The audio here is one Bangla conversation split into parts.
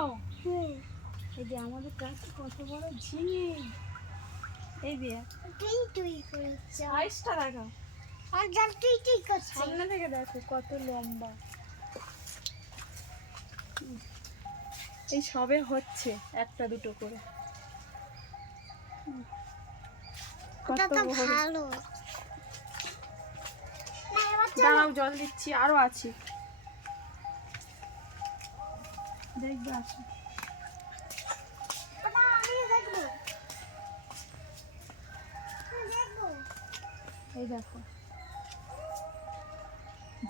খাও এই যে আমাদের কাছে কত বড় ঝিঙে এই যে। তুই তুই করছ। সাইজটা দেখো আর জল তুই তুই করছিস? সামনে থেকে দেখো কত লম্বা। এই সবে হচ্ছে একটা দুটো করে। কত ভালো। দাঁড়াও জল দিচ্ছি আরও আছে। দেখবে আসো এই দেখো।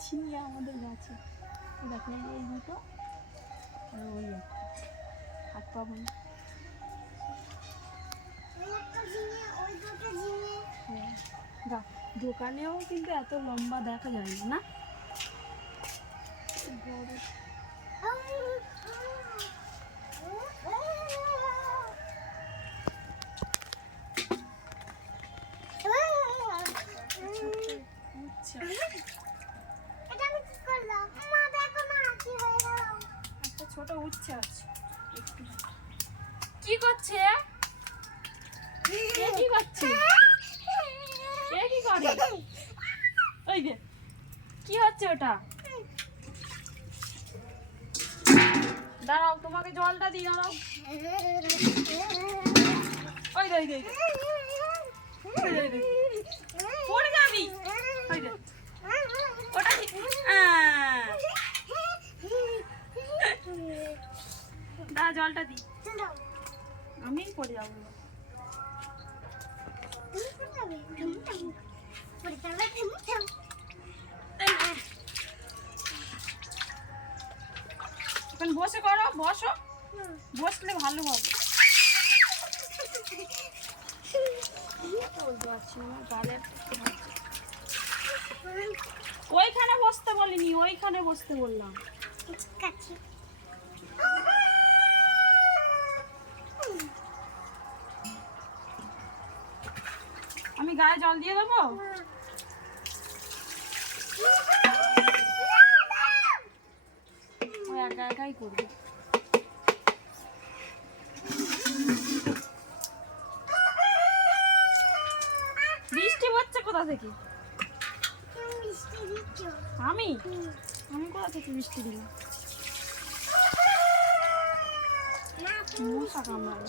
ঝিঙে আমাদের গাছে। এই দেখো এই দুটো। আর ওই একটা। হাত পাবো না। হ্যাঁ। দোকানেও কিন্তু এত লম্বা দেখা যায় না না? এটা আমি কি করলাম? মা দেখো মা কি হয়ে গেল। একটা ছোট উচ্ছে আছে। কি করছে? এ কি করছে? এ কি করে? ওই কি হচ্ছে ওটা? দাঁড়াও তোমাকে জলটা দিই দাঁড়াও ওই দে, দে। পড়ে যাবি ওই দে। ওটা কি আহ, দাঁড়া জলটা দিই আমি পড়ে যাব। এখন বসে করো বসো। বসলে ভালো হবে। ওইখানে বসতে বলিনি ওইখানে বসতে বললাম। আমি গায়ে জল দিয়ে দেবো? একা একাই করবে। বৃষ্টি হচ্ছে কোথা থেকে? আমি? আমি কোথা থেকে বৃষ্টি দিলাম? মশা কামড়াবে